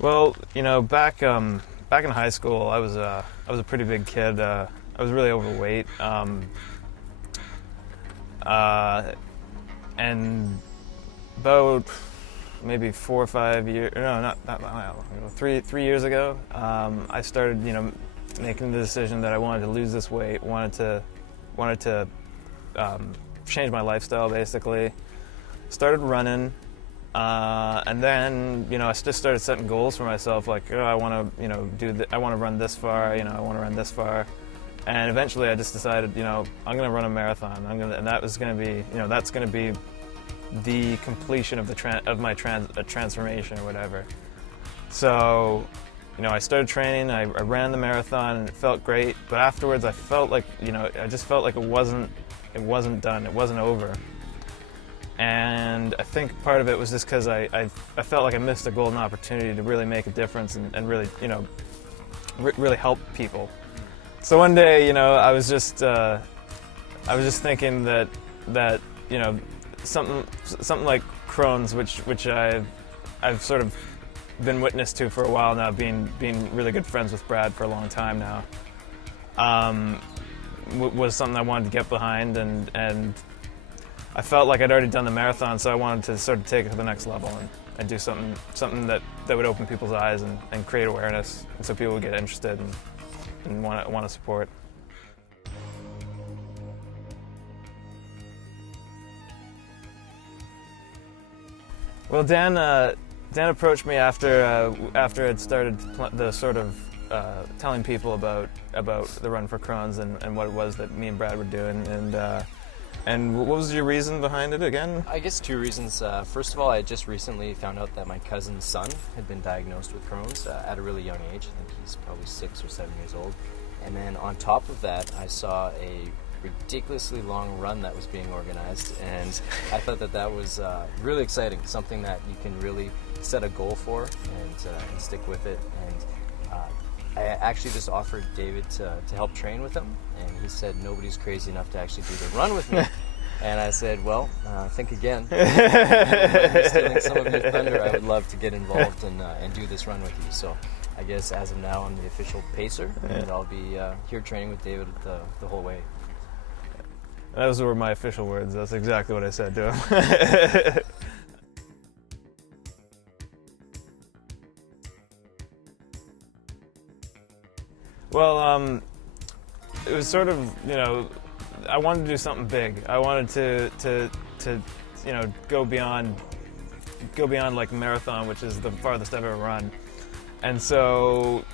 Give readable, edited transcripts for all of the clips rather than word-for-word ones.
Well, back in high school, I was a pretty big kid. I was really overweight, and about maybe 4 or 5 years, no, not that long, 3 years ago, I started, making the decision that I wanted to lose this weight, wanted to change my lifestyle, basically. Started running. And then, I just started setting goals for myself, like, I want to, I want to run this far, I want to run this far. And eventually I just decided, I'm going to run a marathon. And that was going to be, that's going to be the completion of my transformation or whatever. So, I started training, I ran the marathon, and it felt great. But afterwards I felt like, I just felt like it wasn't done, it wasn't over. And I think part of it was just because I felt like I missed a golden opportunity to really make a difference and really, really help people. So one day, I was just thinking that something like Crohn's, which I've sort of been witness to for a while now, being really good friends with Brad for a long time now, was something I wanted to get behind, and I felt like I'd already done the marathon, so I wanted to sort of take it to the next level and do something that would open people's eyes and create awareness, and so people would get interested and want to support. Well, Dan approached me after I'd started the sort of telling people about the Run for Crohn's and what it was that me and Brad were doing, and what was your reason behind it again? I guess two reasons. First of all, I just recently found out that my cousin's son had been diagnosed with Crohn's at a really young age. I think he's probably 6 or 7 years old. And then on top of that, I saw a ridiculously long run that was being organized, and I thought that was really exciting, something that you can really set a goal for and stick with it. And I actually just offered David to help train with him, and he said nobody's crazy enough to actually do the run with me. And I said, well, think again. Stealing some of your thunder, I would love to get involved and do this run with you. So I guess as of now, I'm the official pacer, and I'll be here training with David the whole way. Those were my official words. That's exactly what I said to him. Well, it was sort of, I wanted to do something big. I wanted to go beyond like marathon, which is the farthest I've ever run. And so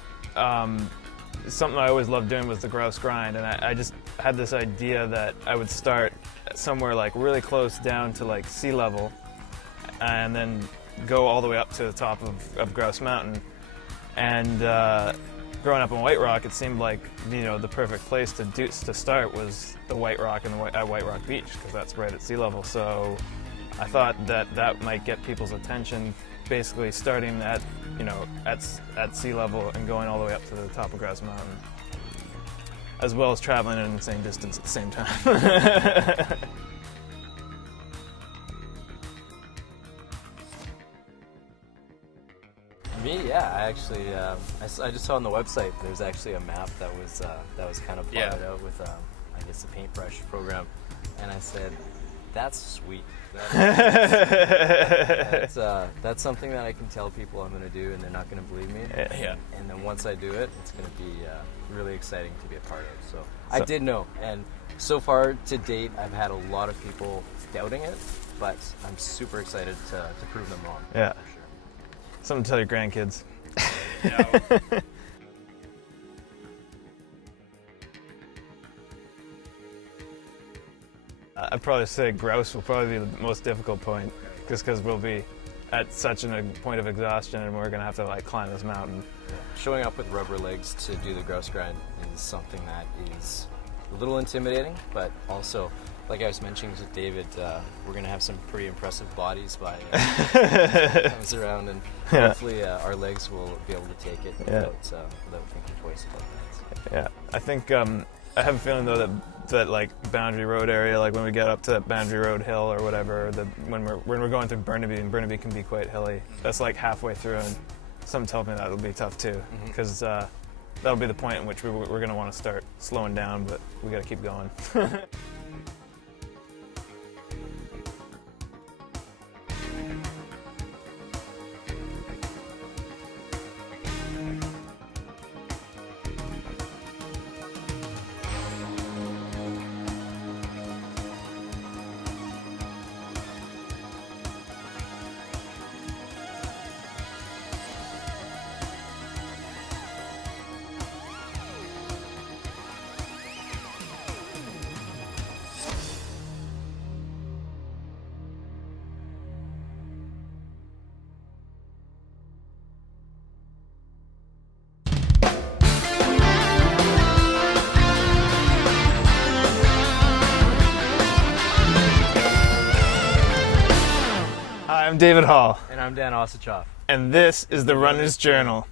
something I always loved doing was the grouse grind, and I just had this idea that I would start somewhere like really close down to like sea level, and then go all the way up to the top of Grouse Mountain. And growing up in White Rock, it seemed like the perfect place to start was the White Rock and at White Rock Beach, because that's right at sea level. So I thought that might get people's attention, basically starting at sea level and going all the way up to the top of Grouse Mountain, as well as traveling an insane distance at the same time. Me, yeah. I actually, I just saw on the website there's actually a map that was kind of plotted out with, I guess, a paintbrush program, and I said, that's sweet. That's something that I can tell people I'm going to do, and they're not going to believe me. Yeah. And then once I do it, it's going to be really exciting to be a part of. So I did know, and so far to date, I've had a lot of people doubting it, but I'm super excited to prove them wrong. Yeah. For sure. Something to tell your grandkids. Yeah. I'd probably say grouse will probably be the most difficult point, just because we'll be at such a point of exhaustion, and we're going to have to like climb this mountain. Yeah. Showing up with rubber legs to do the grouse grind is something that is a little intimidating, but also, like I was mentioning to David, we're going to have some pretty impressive bodies by it comes around, and hopefully our legs will be able to take it without thinking twice about that. Yeah, I think I have a feeling though that like Boundary Road area, like when we get up to that Boundary Road hill or whatever, when we're going through Burnaby, and Burnaby can be quite hilly. That's like halfway through, and something tells me that'll be tough too, because that'll be the point in which we're going to want to start slowing down, but we got to keep going. Hi, I'm David Hall. And I'm Dan Osochoff. And this is the Runner's Journal.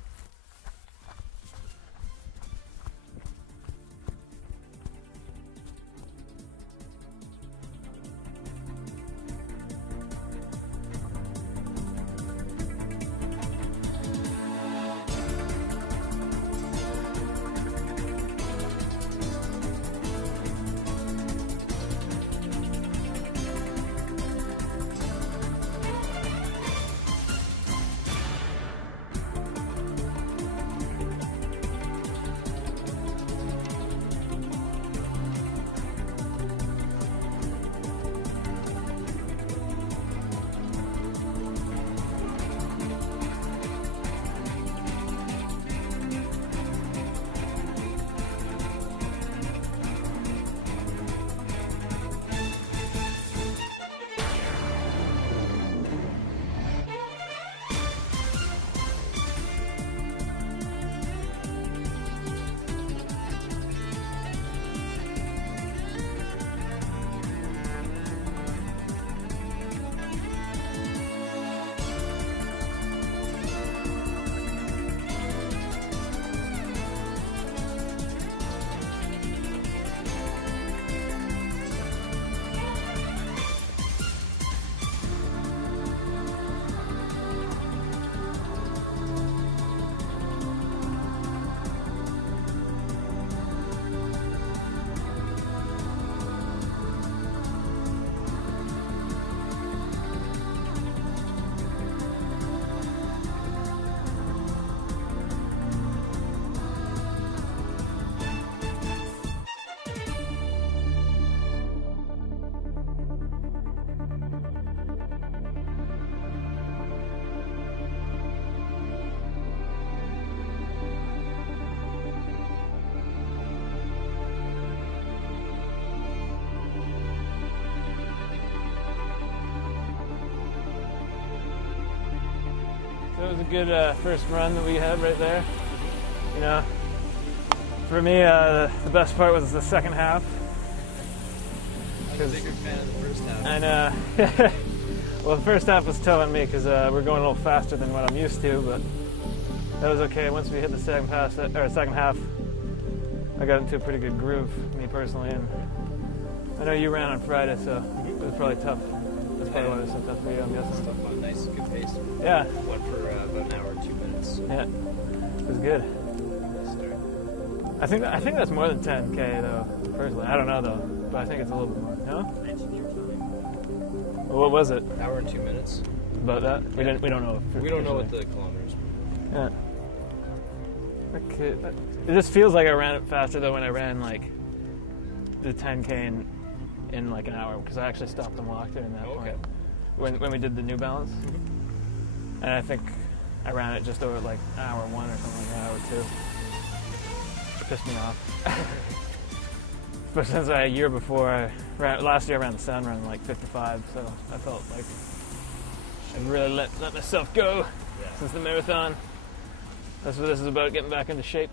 That was a good first run that we had right there. You know, for me, the best part was the second half. I'm a bigger fan of the first half. I know. Well, the first half was towing me because we're going a little faster than what I'm used to, but that was okay. Once we hit the second half, I got into a pretty good groove, me personally. And I know you ran on Friday, so it was probably tough. That's probably why it was so tough for you, I'm guessing. Still fun, nice, good pace. Yeah. Went for about an hour and 2 minutes. Yeah, it was good. Nice start. I think that's more than 10K though. Personally, I don't know though, but I think it's a little bit more. No? Well, what was it? Hour and 2 minutes. About that? We don't know. We don't know what the kilometers were. Yeah. Okay. It just feels like I ran it faster though when I ran like the 10K in like an hour, because I actually stopped and walked during that point when we did the New Balance. And I think I ran it just over like hour 1 or something, like hour 2. It pissed me off. But since a year before, last year I ran the Sound Run in like 55, so I felt like I'd really let myself go since the marathon. That's what this is about, getting back into shape.